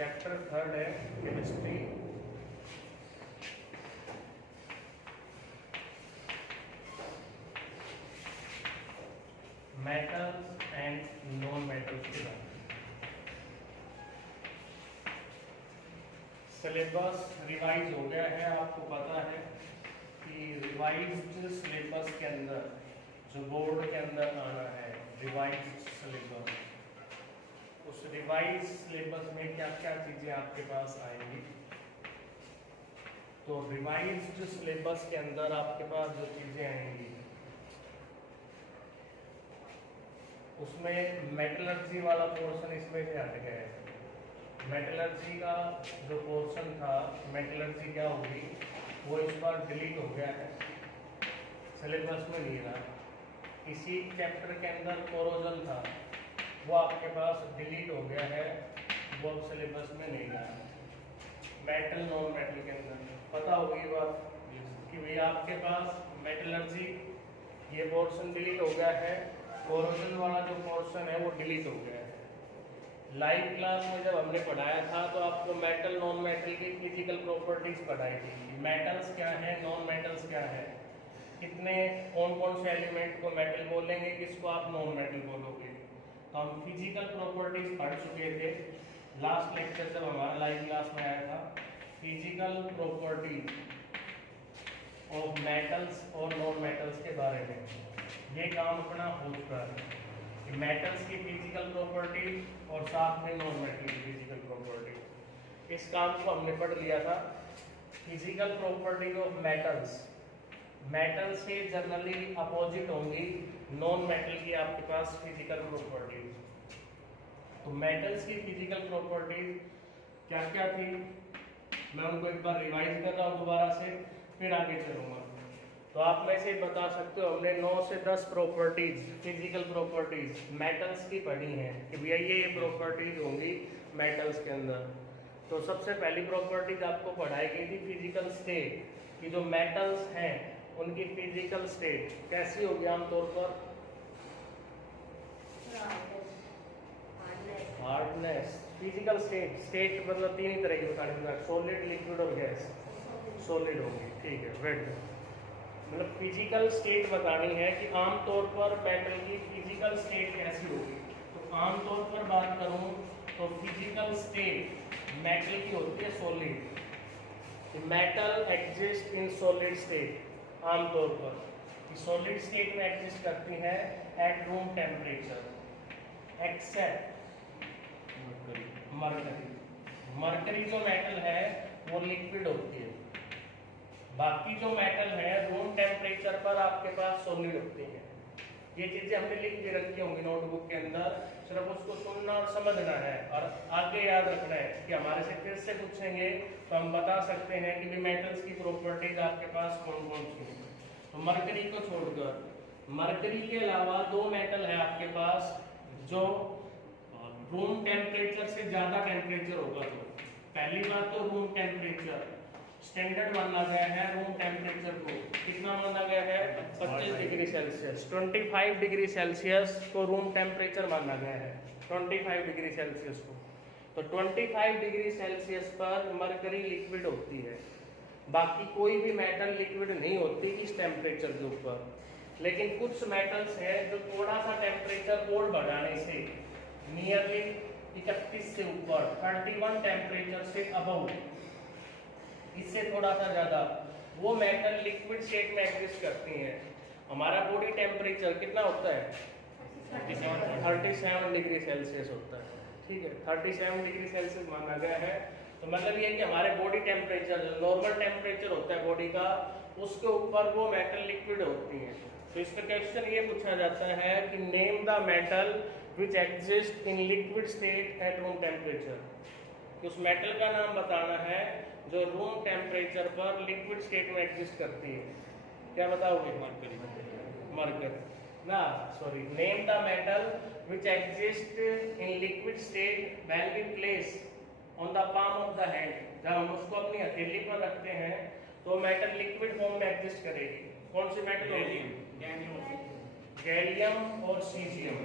Chapter third है chemistry. Metals and non metals के बारे में। सिलेबस रिवाइज हो गया है, आपको पता है कि रिवाइज्ड सिलेबस के अंदर जो बोर्ड के अंदर आना है रिवाइज्ड सिलेबस, उस रिवाइज सिलेबस में क्या क्या चीज़ें आपके पास आएंगी। तो रिवाइज्ड सिलेबस के अंदर आपके पास जो चीज़ें आएंगी उसमें मेटलर्जी वाला पोर्शन इसमें से हट गया है। मेटलर्जी का जो पोर्शन था, मेटलर्जी क्या होगी, वो इस बार डिलीट हो गया है, सिलेबस में नहीं रहा। इसी चैप्टर के अंदर कोरोजन था, वो आपके पास डिलीट हो गया है, वो अब सिलेबस में नहीं रहा। मेटल नॉन मेटल के अंदर पता होगी बात कि भाई आपके पास मेटलर्जी ये पोर्शन डिलीट हो गया है, कोरोजन वाला जो पोर्शन है वो डिलीट हो गया है। लाइव क्लास में जब हमने पढ़ाया था तो आपको मेटल नॉन मेटल की फिजिकल प्रॉपर्टीज पढ़ाई थी। मेटल्स क्या है, नॉन मेटल्स क्या है, कितने कौन कौन से एलिमेंट को मेटल बोलेंगे, किसको आप नॉन मेटल बोलोगे। तो हम फिजिकल प्रॉपर्टीज पढ़ चुके थे लास्ट लेक्चर जब हमारा लाइव क्लास में आया था। फिजिकल प्रॉपर्टीज ऑफ मेटल्स और नॉन मेटल्स के बारे में ये काम अपना हो चुका है कि मेटल्स की फिजिकल प्रॉपर्टीज और साथ में नॉन मेटल की फिजिकल प्रॉपर्टीज, इस काम को हमने पढ़ लिया था। Physical properties of metals, metal से जनरली अपोजिट होंगी नॉन मेटल की आपके पास फिजिकल प्रॉपर्टीज। तो मेटल्स की फिजिकल प्रॉपर्टीज क्या क्या थी, मैं उनको एक बार रिवाइज कर रहा हूँ दोबारा से, फिर आगे चलूंगा। तो आप में से बता सकते हो हमने 9 से 10 प्रॉपर्टीज, फिजिकल प्रॉपर्टीज मेटल्स की पढ़ी हैं कि भैया ये प्रॉपर्टीज होंगी मेटल्स के अंदर। तो सबसे पहली प्रॉपर्टीज आपको पढ़ाई गई थी फिजिकल स्टेट, कि जो मेटल्स हैं उनकी फिजिकल स्टेट कैसी होगी आमतौर पर, हार्डनेस। फिजिकल स्टेट, स्टेट मतलब तीन ही तरह की बतानी, सॉलिड, लिक्विड और गैस। सॉलिड होगी, ठीक है, वेट। मतलब फिजिकल स्टेट बतानी है कि आमतौर पर मेटल की फिजिकल स्टेट कैसी होगी। तो आमतौर पर बात करूं तो फिजिकल स्टेट मेटल की होती है solid. Metal exist in solid state आमतौर पर, सॉलिड स्टेट में एग्जिस्ट करती है at room temperature except mercury. Mercury जो मेटल है वो लिक्विड होती है, बाकी जो मेटल है रूम टेम्परेचर पर आपके पास सॉलिड होती है। ये चीजें हमने लिख के रखी होंगी नोटबुक के अंदर, सिर्फ उसको सुनना और समझना है और आगे याद रखना है कि हमारे से फिर से पूछेंगे तो हम बता सकते हैं कि भी मेटल्स की प्रॉपर्टीज आपके पास कौन कौन सी है। तो मरकरी को छोड़कर, मरकरी के अलावा दो मेटल है आपके पास जो रूम टेम्परेचर से ज्यादा टेम्परेचर होगा। तो पहली बात तो रूम टेम्परेचर स्टैंडर्ड माना गया है, रूम टेम्परेचर को कितना माना गया है, 25 डिग्री सेल्सियस। 25 डिग्री सेल्सियस को रूम टेम्परेचर माना गया है, 25 डिग्री सेल्सियस को। तो 25 डिग्री सेल्सियस पर मरकरी लिक्विड होती है, बाकी कोई भी मेटल लिक्विड नहीं होती इस टेम्परेचर के ऊपर। लेकिन कुछ मेटल्स है जो थोड़ा सा टेम्परेचर और बढ़ाने से नियरली 31 से ऊपर 31 टेम्परेचर से अबव, इससे थोड़ा सा ज्यादा वो मेटल लिक्विड स्टेट में एग्जिस्ट करती हैं। हमारा बॉडी टेम्परेचर कितना होता है, 37 डिग्री सेल्सियस होता है, ठीक है, 37 डिग्री सेल्सियस माना गया है। तो मतलब ये है कि हमारे बॉडी टेम्परेचर जो नॉर्मल टेम्परेचर होता है बॉडी का, उसके ऊपर वो मेटल लिक्विड होती हैं। तो इसका क्वेश्चन ये पूछा जाता है कि name the metal which exist in liquid state at room temperature. उस मेटल का नाम बताना है जो रूम टेम्परेचर पर लिक्विड स्टेट में एग्जिस्ट करती है। क्या बताओगे, मरकरी। मरकरी ना, sorry, name the metal which exist in liquid state when we place on the palm of the hand. जब हम उसको अपनी हथेली पर रखते हैं तो मेटल लिक्विड फॉर्म में एग्जिस्ट करेगी। कौन सी मेटल होगी, गैलियम और सीजियम।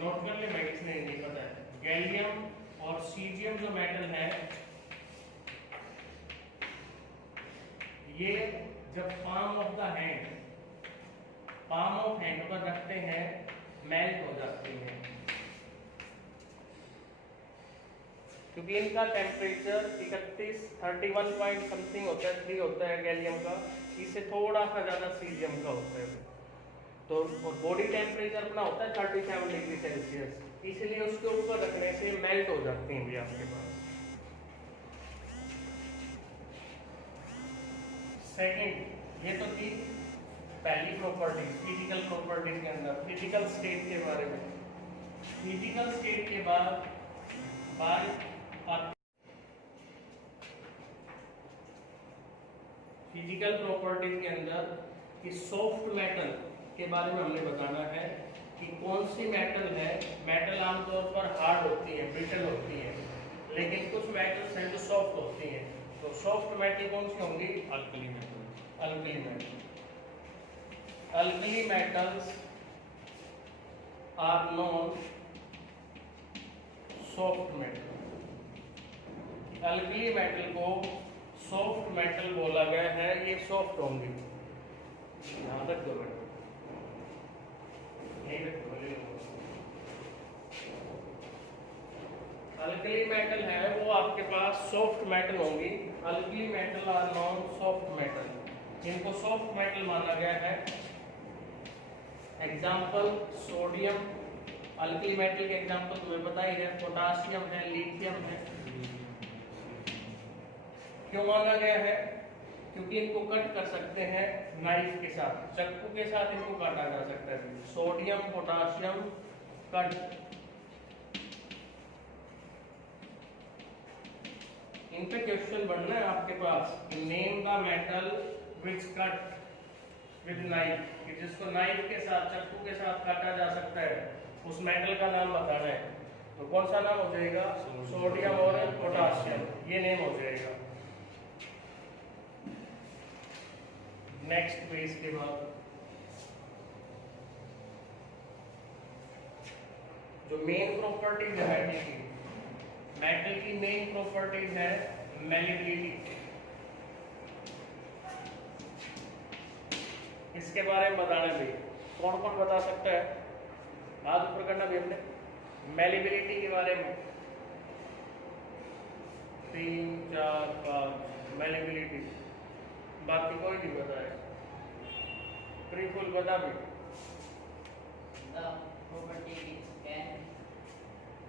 नोट कर ले, मैं इसमें नहीं पता है, गैलियम और सीजियम जो मेटल है ये जब पाम ऑफ हैंड पर रखते हैं मेल्ट हो जाती है, क्योंकि इनका टेम्परेचर 31 पॉइंट समथिंग होता है, 3 होता है गैलियम का, इससे थोड़ा सा ज़्यादा सीजियम का होता है। तो बॉडी टेम्परेचर अपना होता है 37 डिग्री सेल्सियस, इसलिए उसके ऊपर रखने से मेल्ट हो जाती हैं भी आपके पास। सेकंड, ये तो थी पहली प्रॉपर्टी फिजिकल प्रॉपर्टी के अंदर, फिजिकल स्टेट के बारे में। फिजिकल स्टेट के बाद फिजिकल प्रॉपर्टी के अंदर कि सॉफ्ट मेटल के बारे में हमने बताना है कि कौन सी मेटल है। मेटल आमतौर पर हार्ड होती है, ब्रिटल होती है, लेकिन कुछ मेटल्स हैं जो सॉफ्ट होती हैं। तो सॉफ्ट मेटल कौन सी होंगी? Alkali metal. Alkali metals are known soft metal. Alkali metal को सॉफ्ट मेटल बोला गया है, ये सॉफ्ट होंगी। यहाँ तक दो मिनट अल्कली मेटल है वो आपके पास सॉफ्ट मेटल होंगी। Alkali metal are non soft metal, इनको सॉफ्ट मेटल माना गया है। एग्जाम्पल सोडियम, अल्कली मेटल के एग्जाम्पल तुम्हें पता ही है, पोटासियम है, लिथियम है। क्यों माना गया है? क्योंकि इनको कट कर सकते हैं नाइफ के साथ, चाकू के साथ इनको काटा जा सकता है। Sodium potassium cut. इन पे क्वेश्चन बनना है आपके पास, name the metal which cut with knife, कि जिसको नाइफ के साथ, चाकू के साथ काटा जा सकता है, उस मेटल का नाम बताना है। तो कौन सा नाम हो जाएगा? सोडियम और पोटासियम, ये नेम हो जाएगा। नेक्स्ट पेज के बाद जो मेन प्रॉपर्टीज है मेटल की मेन प्रॉपर्टीज है मेलेबिलिटी। इसके बारे में बताना भी कौन कौन बता सकता है? हाथ ऊपर करना भी हमने मेलेबिलिटी के बारे में 3 4 5 मेलेबिलिटी, बाकी कोई नहीं बताए। प्रीफुल बता भी। The property which can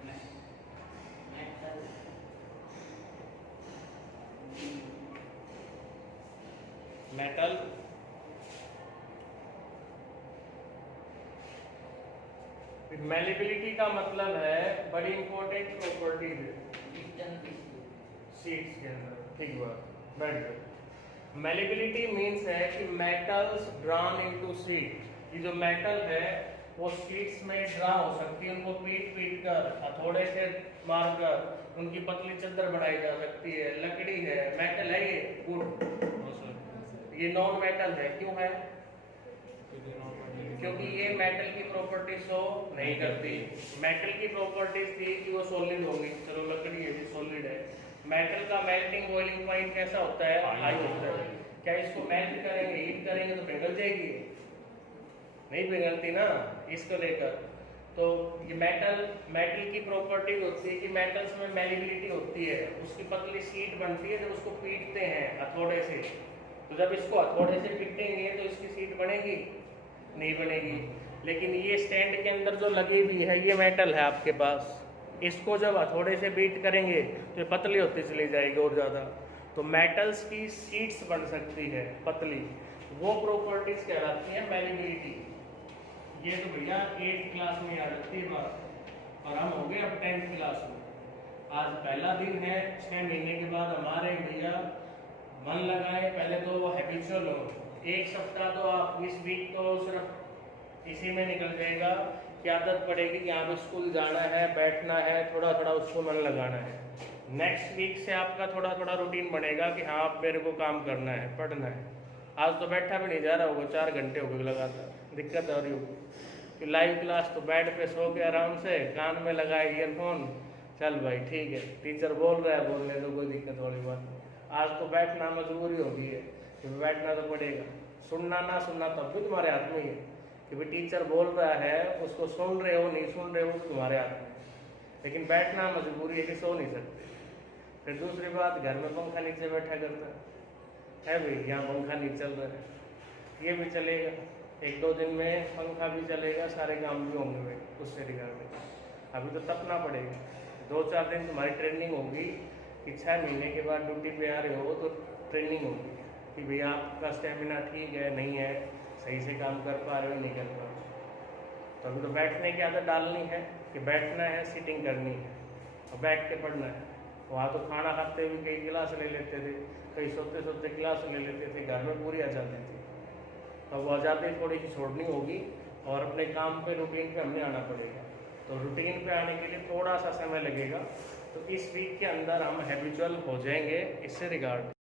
metal metal malleability का मतलब है बड़ी इंपॉर्टेंट प्रॉपर्टीज written शीट्स के अंदर। ठीक बात, वेरी गुड। मेलेबिलिटी मीन्स है कि मेटल्स ड्रॉन इनटू शीट। ये जो मेटल है वो शीट्स में ड्रा हो सकती है, उनको पीट पीट कर, हथौड़े से मारकर उनकी पतली चादर बनाई जा सकती है। लकड़ी है, मेटल है ये, गुड। ये नॉन मेटल है, क्यों है? क्योंकि ये मेटल की प्रॉपर्टी शो नहीं करती। मेटल की प्रॉपर्टीज थी कि वो सॉलिड होगी, चलो लकड़ी है, सॉलिड है। मेटल का मेल्टिंग बॉइलिंग पॉइंट कैसा होता है? हाई होता है। क्या इसको मेल्ट करेंगे, हीट करेंगे तो पिघल जाएगी? नहीं पिघलती ना, इसको लेकर। तो ये मेटल की प्रॉपर्टी होती है कि मेटल्स में मेलेबिलिटी होती है, उसकी पतली शीट बनती है। जब उसको पीटते हैं हथौड़े से, तो जब इसको हथौड़े से पीटेंगे तो इसकी शीट बनेगी? नहीं बनेगी। लेकिन ये स्टैंड के अंदर जो लगी हुई है ये मेटल है आपके पास, इसको जब हथौड़े से बीट करेंगे तो ये पतली होती चली जाएगी और ज़्यादा। तो मेटल्स की शीट्स बन सकती है पतली, वो प्रॉपर्टीज कहलाती है मेलेबिलिटी। ये तो भैया 8th क्लास में याद रखती है बात, और हम हो गए अब 10th क्लास में। आज पहला दिन है, 6 महीने के बाद हमारे भैया मन लगाए, पहले तो वो हैबिचुअल हो। एक सप्ताह तो आप इस वीक तो सिर्फ इसी में निकल जाएगा कि आदत पड़ेगी कि यहाँ पे स्कूल जाना है, बैठना है, थोड़ा थोड़ा उसको मन लगाना है। नेक्स्ट वीक से आपका थोड़ा थोड़ा रूटीन बनेगा कि हाँ अब मेरे को काम करना है, पढ़ना है। आज तो बैठा भी नहीं जा रहा होगा, 4 घंटे हो गए लगातार, दिक्कत हो रही होगी कि लाइव क्लास तो बेड पे सो के आराम से, कान में लगाए ईयरफोन, चल भाई ठीक है, टीचर बोल रहा है, बोलने तो कोई दिक्कत वाली बात नहीं। आज तो बैठना मजबूरी होगी है कि बैठना तो पड़ेगा। सुनना ना सुनना तब भी तुम्हारे हाथ में ही है कि भाई टीचर बोल रहा है, उसको सुन रहे हो नहीं सुन रहे हो तो तुम्हारे हाथ में है। लेकिन बैठना मजबूरी है कि सो नहीं सकते। फिर दूसरी बात, घर में पंखा नीचे बैठा करता है भाई, यहाँ पंखा नहीं चल रहा है, ये भी चलेगा, 1-2 दिन में पंखा भी चलेगा, सारे काम भी होंगे भाई उससे रिगार्डिंग। अभी तो तपना पड़ेगा। 2-4 दिन तुम्हारी ट्रेनिंग होगी कि 6 महीने के बाद ड्यूटी पे आ रहे हो तो ट्रेनिंग होगी कि भैया आपका स्टेमिना ठीक है नहीं है, सही से काम कर पा रहे हो नहीं कर पा रहे हो। तो अभी तो बैठने की आदत डालनी है कि बैठना है, सिटिंग करनी है और बैठ के पढ़ना है। वहाँ तो खाना खाते हुए कई क्लास ले लेते थे, कई सोते सोते क्लास ले लेते थे, घर में पूरी आज़ादी थी। तो वो आज़ादी थोड़ी सी छोड़नी होगी और अपने काम पे रूटीन पे हमें आना पड़ेगा। तो रूटीन पे आने के लिए थोड़ा सा समय लगेगा, तो इस वीक के अंदर हम हैबिचुअल हो जाएंगे इससे रिगार्ड।